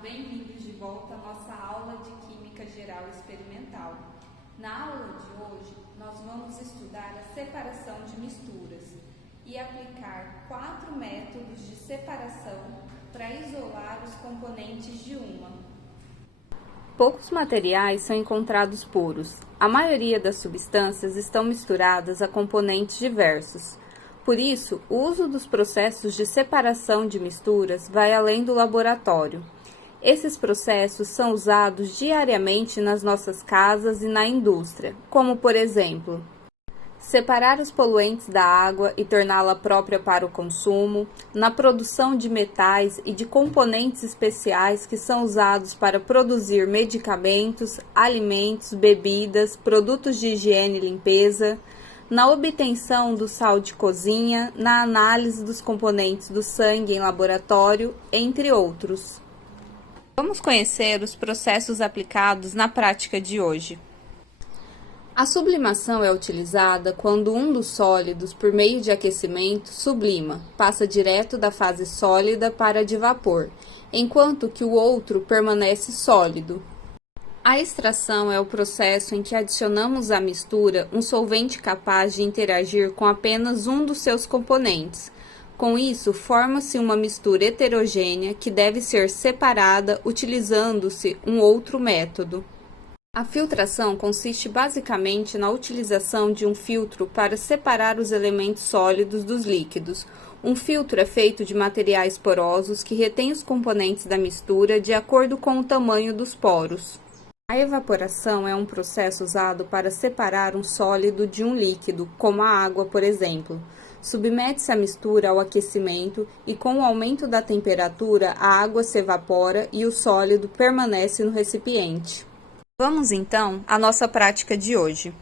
bem-vindos de volta à nossa aula de Química Geral Experimental. Na aula de hoje, nós vamos estudar a separação de misturas e aplicar 4 métodos de separação para isolar os componentes de uma. Poucos materiais são encontrados puros. A maioria das substâncias estão misturadas a componentes diversos. Por isso, o uso dos processos de separação de misturas vai além do laboratório. Esses processos são usados diariamente nas nossas casas e na indústria, como, por exemplo, separar os poluentes da água e torná-la própria para o consumo, na produção de metais e de componentes especiais que são usados para produzir medicamentos, alimentos, bebidas, produtos de higiene e limpeza, na obtenção do sal de cozinha, na análise dos componentes do sangue em laboratório, entre outros. Vamos conhecer os processos aplicados na prática de hoje. A sublimação é utilizada quando um dos sólidos, por meio de aquecimento, sublima, passa direto da fase sólida para a de vapor, enquanto que o outro permanece sólido. A extração é o processo em que adicionamos à mistura um solvente capaz de interagir com apenas um dos seus componentes. Com isso, forma-se uma mistura heterogênea que deve ser separada utilizando-se um outro método. A filtração consiste basicamente na utilização de um filtro para separar os elementos sólidos dos líquidos. Um filtro é feito de materiais porosos que retêm os componentes da mistura de acordo com o tamanho dos poros. A evaporação é um processo usado para separar um sólido de um líquido, como a água, por exemplo. Submete-se a mistura ao aquecimento e, com o aumento da temperatura, a água se evapora e o sólido permanece no recipiente. Vamos então à nossa prática de hoje.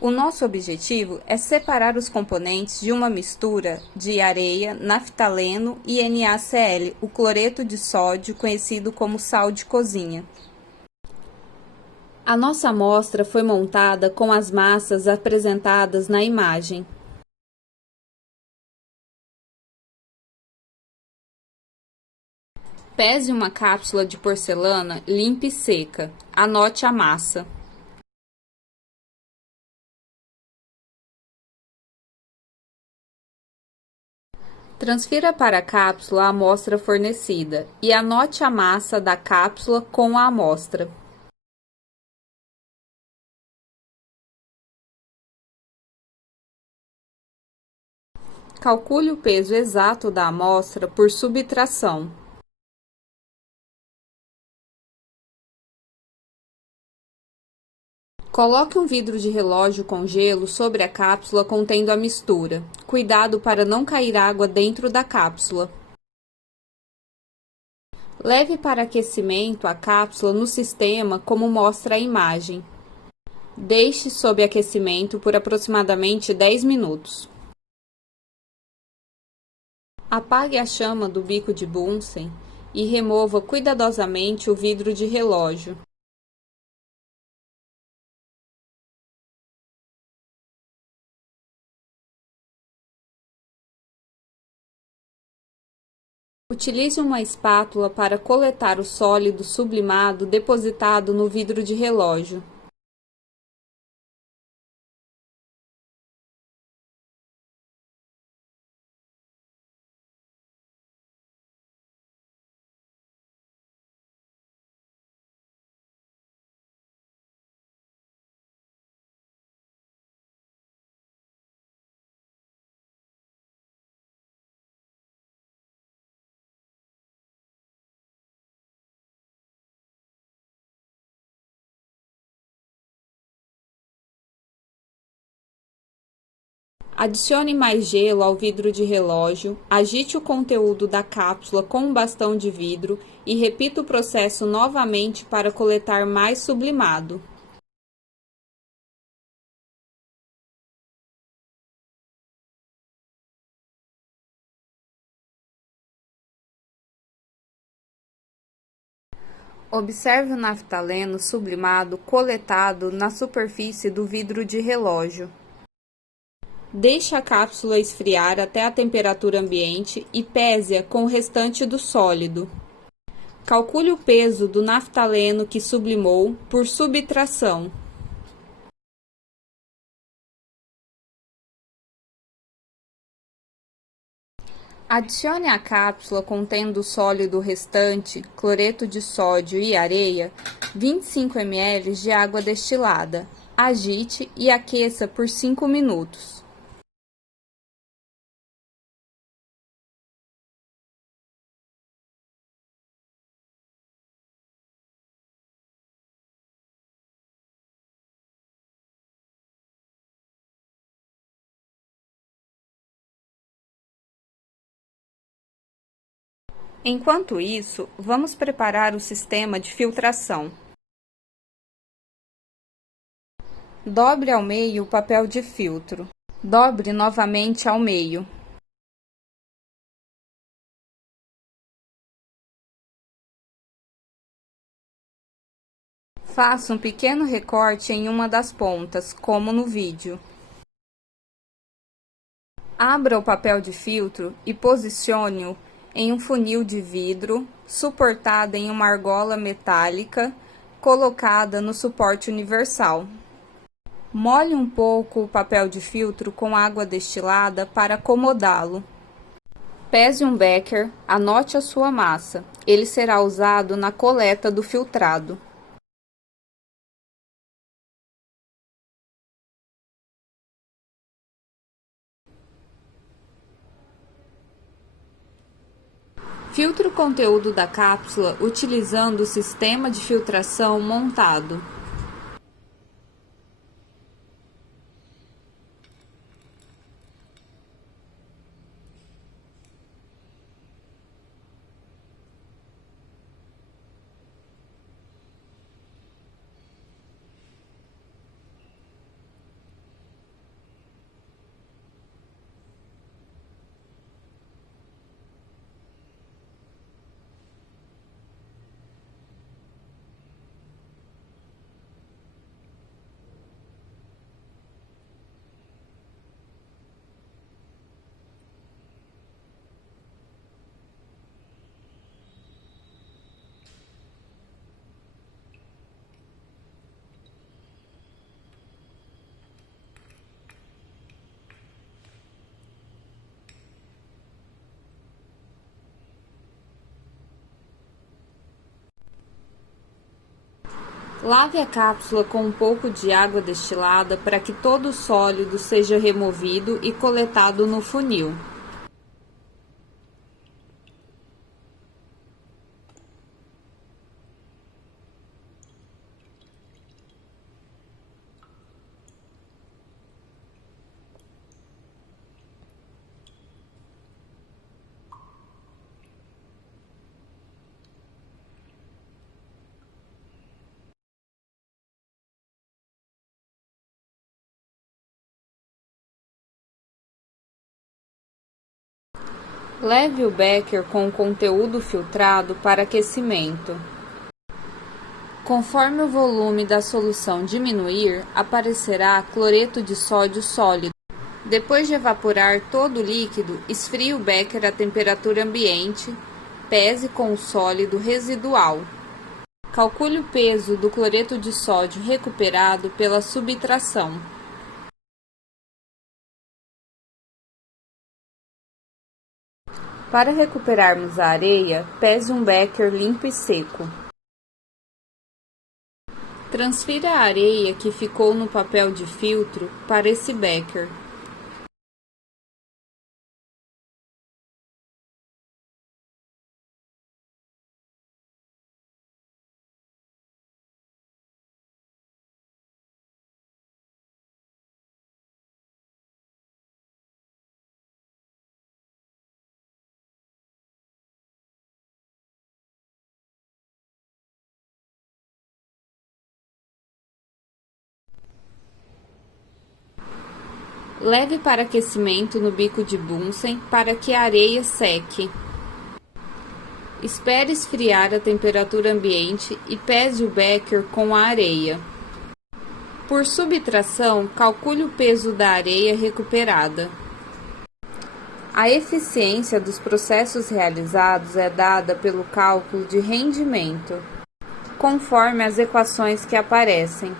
O nosso objetivo é separar os componentes de uma mistura de areia, naftaleno e NaCl, o cloreto de sódio, conhecido como sal de cozinha. A nossa amostra foi montada com as massas apresentadas na imagem. Pese uma cápsula de porcelana limpa e seca. Anote a massa. Transfira para a cápsula a amostra fornecida e anote a massa da cápsula com a amostra. Calcule o peso exato da amostra por subtração. Coloque um vidro de relógio com gelo sobre a cápsula contendo a mistura. Cuidado para não cair água dentro da cápsula. Leve para aquecimento a cápsula no sistema como mostra a imagem. Deixe sob aquecimento por aproximadamente 10 minutos. Apague a chama do bico de Bunsen e remova cuidadosamente o vidro de relógio. Utilize uma espátula para coletar o sólido sublimado depositado no vidro de relógio. Adicione mais gelo ao vidro de relógio, agite o conteúdo da cápsula com um bastão de vidro e repita o processo novamente para coletar mais sublimado. Observe o naftaleno sublimado coletado na superfície do vidro de relógio. Deixe a cápsula esfriar até a temperatura ambiente e pese-a com o restante do sólido. Calcule o peso do naftaleno que sublimou por subtração. Adicione à cápsula contendo o sólido restante, cloreto de sódio e areia, 25 ml de água destilada. Agite e aqueça por 5 minutos. Enquanto isso, vamos preparar o sistema de filtração. Dobre ao meio o papel de filtro. Dobre novamente ao meio. Faça um pequeno recorte em uma das pontas, como no vídeo. Abra o papel de filtro e posicione-o em um funil de vidro, suportada em uma argola metálica, colocada no suporte universal. Molhe um pouco o papel de filtro com água destilada para acomodá-lo. Pese um becker, anote a sua massa. Ele será usado na coleta do filtrado. Filtre o conteúdo da cápsula utilizando o sistema de filtração montado. Lave a cápsula com um pouco de água destilada para que todo o sólido seja removido e coletado no funil. Leve o becker com o conteúdo filtrado para aquecimento. Conforme o volume da solução diminuir, aparecerá cloreto de sódio sólido. Depois de evaporar todo o líquido, esfrie o becker a temperatura ambiente, pese com o sólido residual. Calcule o peso do cloreto de sódio recuperado pela subtração. Para recuperarmos a areia, pese um becker limpo e seco. Transfira a areia que ficou no papel de filtro para esse becker. Leve para aquecimento no bico de Bunsen para que a areia seque. Espere esfriar a temperatura ambiente e pese o becker com a areia. Por subtração, calcule o peso da areia recuperada. A eficiência dos processos realizados é dada pelo cálculo de rendimento, conforme as equações que aparecem.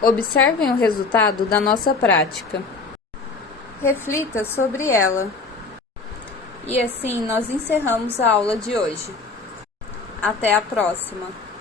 Observem o resultado da nossa prática. Reflita sobre ela. E assim nós encerramos a aula de hoje. Até a próxima!